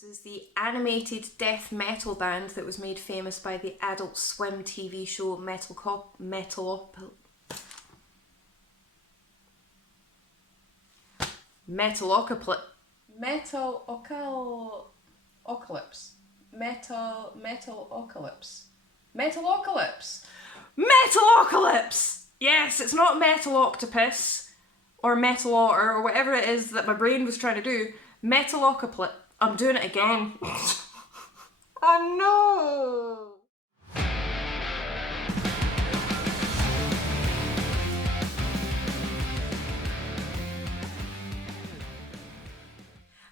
This is the animated death metal band that was made famous by the Adult Swim TV show Metalocalypse. Yes, it's not Metal Octopus or Metal Otter or whatever it is that my brain was trying to do. Metalocalypse. I'm doing it again. Oh no!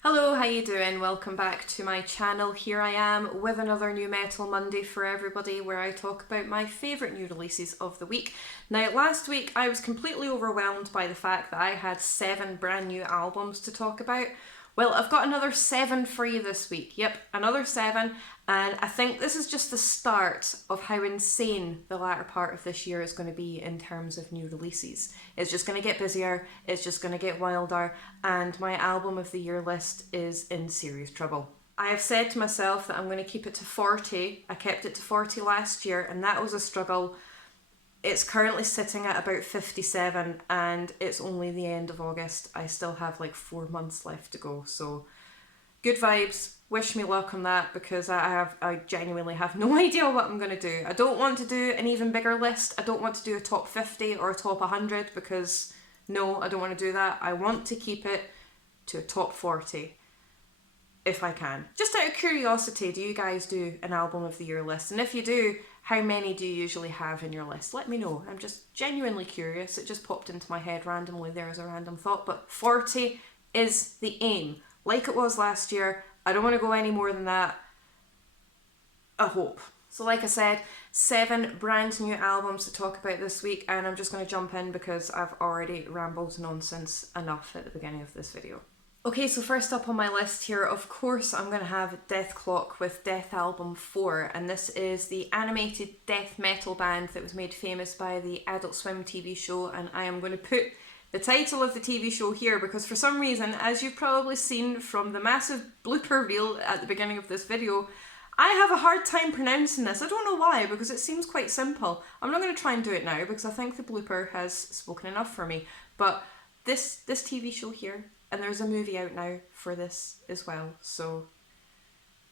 Hello, how you doing? Welcome back to my channel. Here I am with another New Metal Monday for everybody, where I talk about my favourite new releases of the week. Now, last week I was completely overwhelmed by the fact that I had 7 brand new albums to talk about. Well, I've got another 7 for you this week. Yep, another 7, and I think this is just the start of how insane the latter part of this year is going to be in terms of new releases. It's just going to get busier, it's just going to get wilder, and my album of the year list is in serious trouble. I have said to myself that I'm going to keep it to 40. I kept it to 40 last year, and that was a struggle. It's currently sitting at about 57, and it's only the end of August. I still have like 4 months left to go, so good vibes. Wish me luck on that, because I genuinely have no idea what I'm going to do. I don't want to do an even bigger list. I don't want to do a top 50 or a top 100, because no, I don't want to do that. I want to keep it to a top 40 if I can. Just out of curiosity, do you guys do an album of the year list? And if you do, how many do you usually have in your list? Let me know. I'm just genuinely curious. It just popped into my head randomly there as a random thought, but 40 is the aim. Like it was last year. I don't want to go any more than that. I hope. So like I said, 7 brand new albums to talk about this week, and I'm just going to jump in because I've already rambled nonsense enough at the beginning of this video. Okay, so first up on my list here, of course, I'm going to have Dethklok with Dethalbum IV, and this is the animated death metal band that was made famous by the Adult Swim TV show, and I am going to put the title of the TV show here because for some reason, as you've probably seen from the massive blooper reel at the beginning of this video, I have a hard time pronouncing this. I don't know why, because it seems quite simple. I'm not going to try and do it now because I think the blooper has spoken enough for me, but this TV show here, and there's a movie out now for this as well, so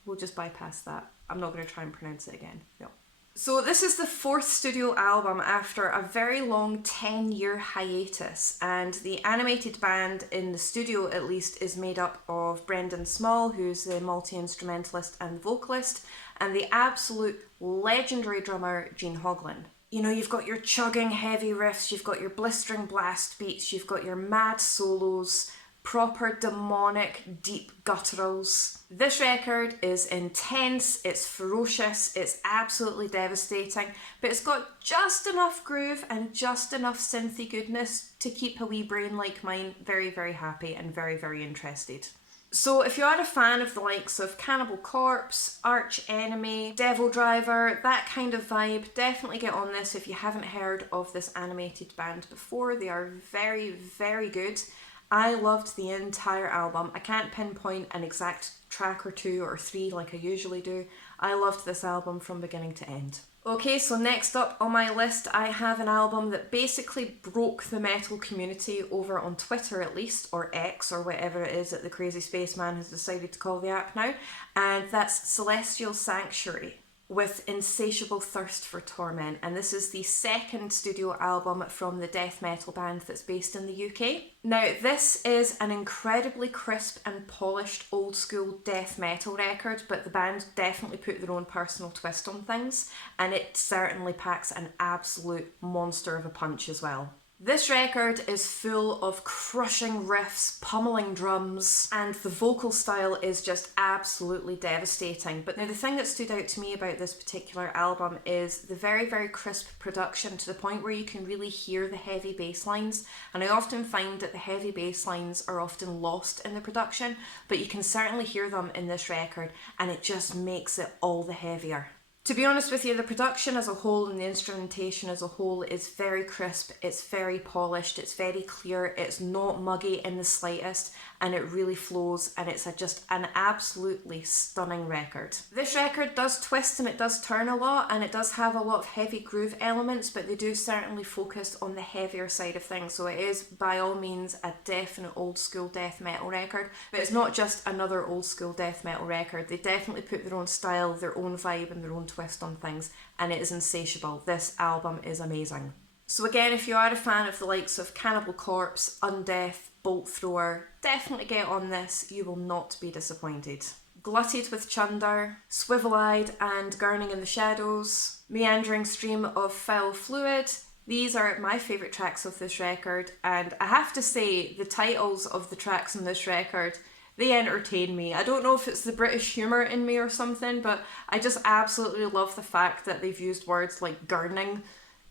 we'll just bypass that. I'm not going to try and pronounce it again, no. So this is the 4th studio album after a very long 10-year hiatus, and the animated band, in the studio at least, is made up of Brendan Small, who's the multi-instrumentalist and vocalist, and the absolute legendary drummer Gene Hoglan. You know, you've got your chugging heavy riffs, you've got your blistering blast beats, you've got your mad solos, proper demonic deep gutturals. This record is intense, it's ferocious, it's absolutely devastating, but it's got just enough groove and just enough synthy goodness to keep a wee brain like mine very, very happy and very, very interested. So if you are a fan of the likes of Cannibal Corpse, Arch Enemy, Devil Driver, that kind of vibe, definitely get on this if you haven't heard of this animated band before. They are very, very good. I loved the entire album. I can't pinpoint an exact track or 2 or 3 like I usually do. I loved this album from beginning to end. Okay, so next up on my list, I have an album that basically broke the metal community over on Twitter at least, or X, or whatever it is that the crazy spaceman has decided to call the app now, and that's Celestial Sanctuary with Insatiable Thirst for Torment, and this is the 2nd studio album from the death metal band that's based in the UK. Now, this is an incredibly crisp and polished old school death metal record, but the band definitely put their own personal twist on things, and it certainly packs an absolute monster of a punch as well. This record is full of crushing riffs, pummeling drums, and the vocal style is just absolutely devastating. But now the thing that stood out to me about this particular album is the very, very crisp production, to the point where you can really hear the heavy bass lines. And I often find that the heavy bass lines are often lost in the production, but you can certainly hear them in this record, and it just makes it all the heavier. To be honest with you, the production as a whole and the instrumentation as a whole is very crisp, it's very polished, it's very clear, it's not muggy in the slightest, and it really flows, and it's just an absolutely stunning record. This record does twist and it does turn a lot, and it does have a lot of heavy groove elements, but they do certainly focus on the heavier side of things, so it is by all means a definite old school death metal record, but it's not just another old school death metal record. They definitely put their own style, their own vibe, and their own twist on things, and it is insatiable. This album is amazing. So again, if you are a fan of the likes of Cannibal Corpse, Undeath, Bolt Thrower, definitely get on this, you will not be disappointed. Glutted with Chunder, Swivel-Eyed and Gurning in the Shadows, Meandering Stream of Foul Fluid, these are my favourite tracks of this record, and I have to say the titles of the tracks on this record, they entertain me. I don't know if it's the British humour in me or something, but I just absolutely love the fact that they've used words like gurning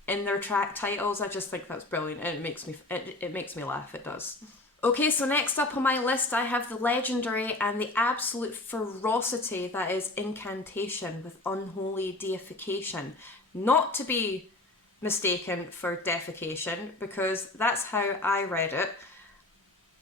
in their track titles. I just think that's brilliant, and it makes me laugh, it does. Okay, so next up on my list I have the legendary and the absolute ferocity that is Incantation with Unholy Deification. Not to be mistaken for Deification, because that's how I read it.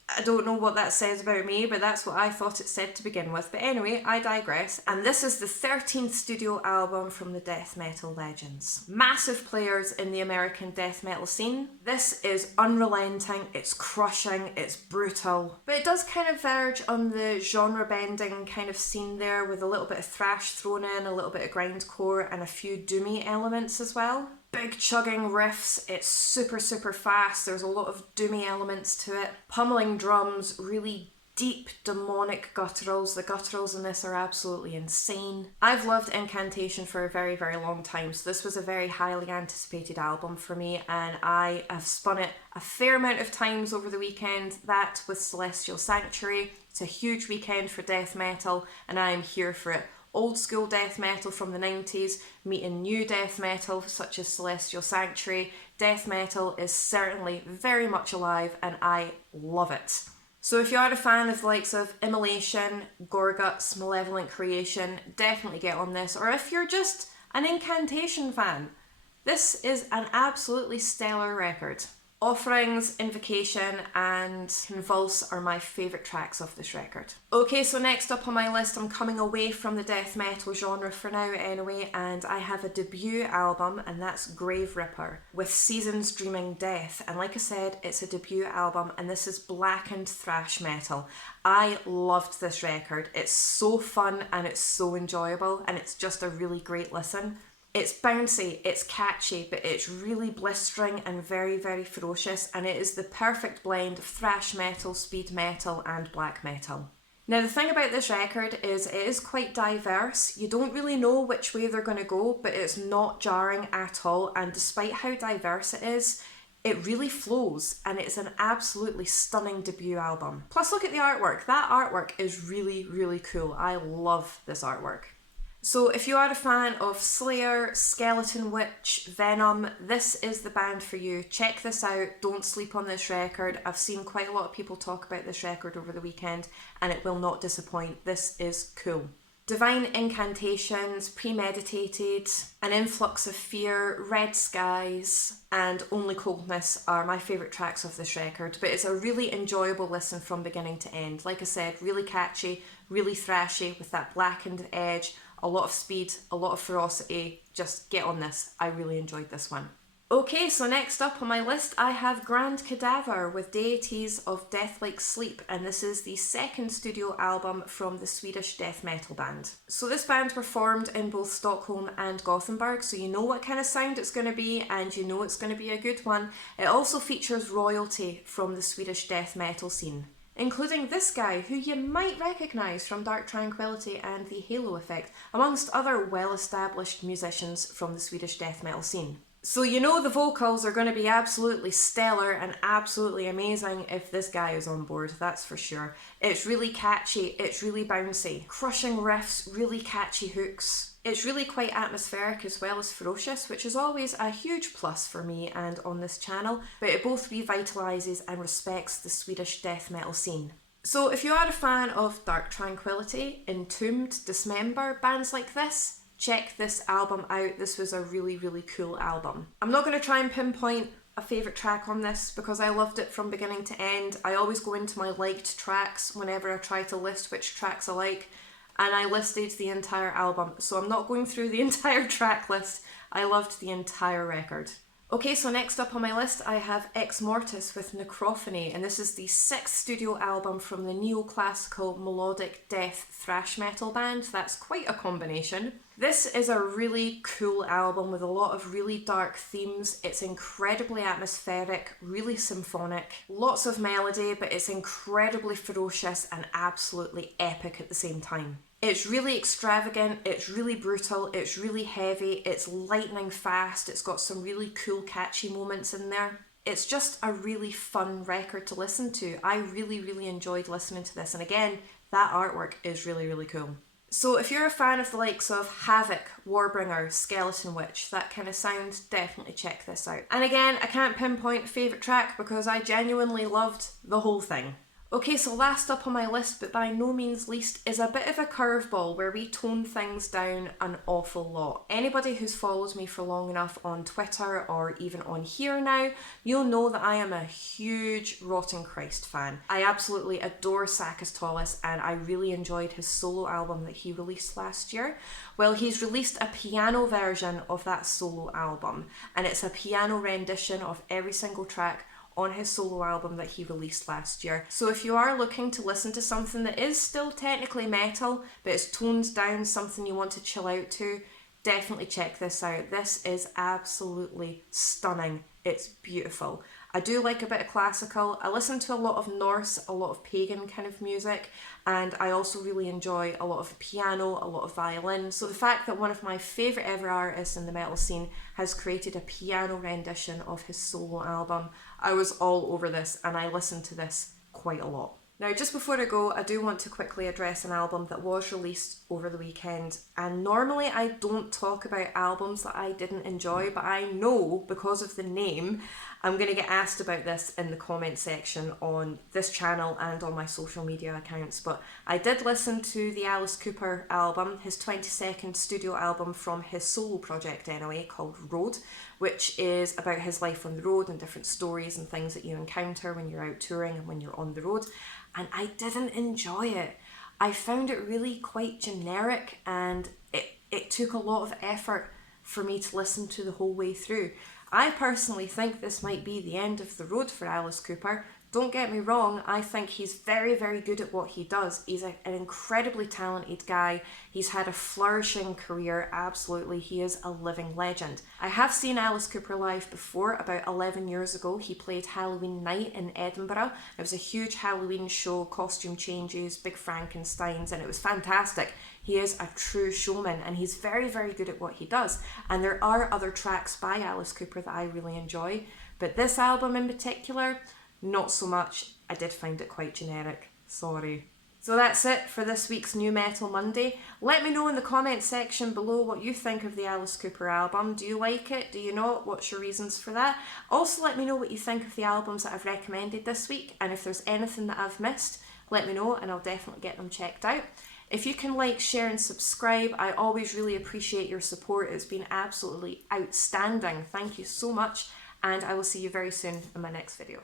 I don't know what that says about me, but that's what I thought it said to begin with. But anyway, I digress. And this is the 13th studio album from the death metal legends. Massive players in the American death metal scene. This is unrelenting, it's crushing, it's brutal. But it does kind of verge on the genre-bending kind of scene there, with a little bit of thrash thrown in, a little bit of grindcore, and a few doomy elements as well. Big chugging riffs, it's super fast, there's a lot of doomy elements to it. Pummeling drums, really deep demonic gutturals. The gutturals in this are absolutely insane. I've loved Incantation for a very long time, so this was a very highly anticipated album for me, and I have spun it a fair amount of times over the weekend. That with Celestial Sanctuary. It's a huge weekend for death metal, and I am here for it. Old school death metal from the 90s, meeting new death metal such as Celestial Sanctuary. Death metal is certainly very much alive, and I love it. So if you are a fan of the likes of Immolation, Gorguts, Malevolent Creation, definitely get on this. Or if you're just an Incantation fan, this is an absolutely stellar record. Offerings, Invocation and Convulse are my favourite tracks of this record. Okay, so next up on my list, I'm coming away from the death metal genre for now anyway, and I have a debut album, and that's Graveripper with Seasons Dreaming Death. And like I said, it's a debut album, and this is blackened thrash metal. I loved this record. It's so fun and it's so enjoyable, and it's just a really great listen. It's bouncy, it's catchy, but it's really blistering and very ferocious, and it is the perfect blend of thrash metal, speed metal and black metal. Now the thing about this record is it is quite diverse. You don't really know which way they're going to go, but it's not jarring at all, and despite how diverse it is, it really flows, and it's an absolutely stunning debut album. Plus look at the artwork. That artwork is really cool. I love this artwork. So if you are a fan of Slayer, Skeleton Witch, Venom, this is the band for you. Check this out, don't sleep on this record. I've seen quite a lot of people talk about this record over the weekend, and it will not disappoint. This is cool. Divine Incantations, Premeditated, An Influx of Fear, Red Skies and Only Coldness are my favourite tracks of this record, but it's a really enjoyable listen from beginning to end. Like I said, really catchy, really thrashy with that blackened edge, a lot of speed, a lot of ferocity. Just get on this. I really enjoyed this one. Okay, so next up on my list I have Grandkadaver with Deities of Deathlike Sleep, and this is the second studio album from the Swedish death metal band. So this band performed in both Stockholm and Gothenburg, so you know what kind of sound it's going to be, and you know it's going to be a good one. It also features royalty from the Swedish death metal scene, including this guy who you might recognise from Dark Tranquillity and the Halo Effect, amongst other well-established musicians from the Swedish death metal scene. So you know the vocals are going to be absolutely stellar and absolutely amazing if this guy is on board, that's for sure. It's really catchy, it's really bouncy, crushing riffs, really catchy hooks. It's really quite atmospheric as well as ferocious, which is always a huge plus for me and on this channel, but it both revitalises and respects the Swedish death metal scene. So if you are a fan of Dark Tranquillity, Entombed, Dismember, bands like this, check this album out. This was a really, really cool album. I'm not going to try and pinpoint a favourite track on this because I loved it from beginning to end. I always go into my liked tracks whenever I try to list which tracks I like, and I listed the entire album, so I'm not going through the entire track list. I loved the entire record. Okay, so next up on my list I have Exmortus with Necrophony, and this is the 6th studio album from the neoclassical melodic death thrash metal band. That's quite a combination. This is a really cool album with a lot of really dark themes. It's incredibly atmospheric, really symphonic, lots of melody, but it's incredibly ferocious and absolutely epic at the same time. It's really extravagant, it's really brutal, it's really heavy, it's lightning fast, it's got some really cool catchy moments in there. It's just a really fun record to listen to. I really, really enjoyed listening to this, and again, that artwork is really, really cool. So if you're a fan of the likes of Havoc, Warbringer, Skeleton Witch, that kind of sound, definitely check this out. And again, I can't pinpoint a favourite track because I genuinely loved the whole thing. Okay, so last up on my list, but by no means least, is a bit of a curveball where we tone things down an awful lot. Anybody who's followed me for long enough on Twitter or even on here now, you'll know that I am a huge Rotten Christ fan. I absolutely adore Sakis Tolis, and I really enjoyed his solo album that he released last year. Well, he's released a piano version of that solo album, and it's a piano rendition of every single track on his solo album that he released last year. So if you are looking to listen to something that is still technically metal, but it's toned down, something you want to chill out to, definitely check this out. This is absolutely stunning. It's beautiful. I do like a bit of classical. I listen to a lot of Norse, a lot of pagan kind of music, and I also really enjoy a lot of piano, a lot of violin. So the fact that one of my favourite ever artists in the metal scene has created a piano rendition of his solo album, I was all over this, and I listened to this quite a lot. Now, just before I go, I do want to quickly address an album that was released over the weekend, and normally I don't talk about albums that I didn't enjoy, but I know because of the name I'm going to get asked about this in the comment section on this channel and on my social media accounts. But I did listen to the Alice Cooper album, his 22nd studio album from his solo project anyway, called Road, which is about his life on the road and different stories and things that you encounter when you're out touring and when you're on the road. And I didn't enjoy it. I found it really quite generic, and it took a lot of effort for me to listen to the whole way through. I personally think this might be the end of the road for Alice Cooper. Don't get me wrong, I think he's very, very good at what he does. He's an incredibly talented guy. He's had a flourishing career, absolutely. He is a living legend. I have seen Alice Cooper live before, about 11 years ago. He played Halloween Night in Edinburgh. It was a huge Halloween show, costume changes, big Frankensteins, and it was fantastic. He is a true showman, and he's very, very good at what he does. And there are other tracks by Alice Cooper that I really enjoy, but this album in particular, not so much. I did find it quite generic. Sorry. So that's it for this week's New Metal Monday. Let me know in the comments section below what you think of the Alice Cooper album. Do you like it? Do you not? What's your reasons for that? Also, let me know what you think of the albums that I've recommended this week, and if there's anything that I've missed, let me know and I'll definitely get them checked out. If you can like, share and subscribe, I always really appreciate your support. It's been absolutely outstanding. Thank you so much, and I will see you very soon in my next video.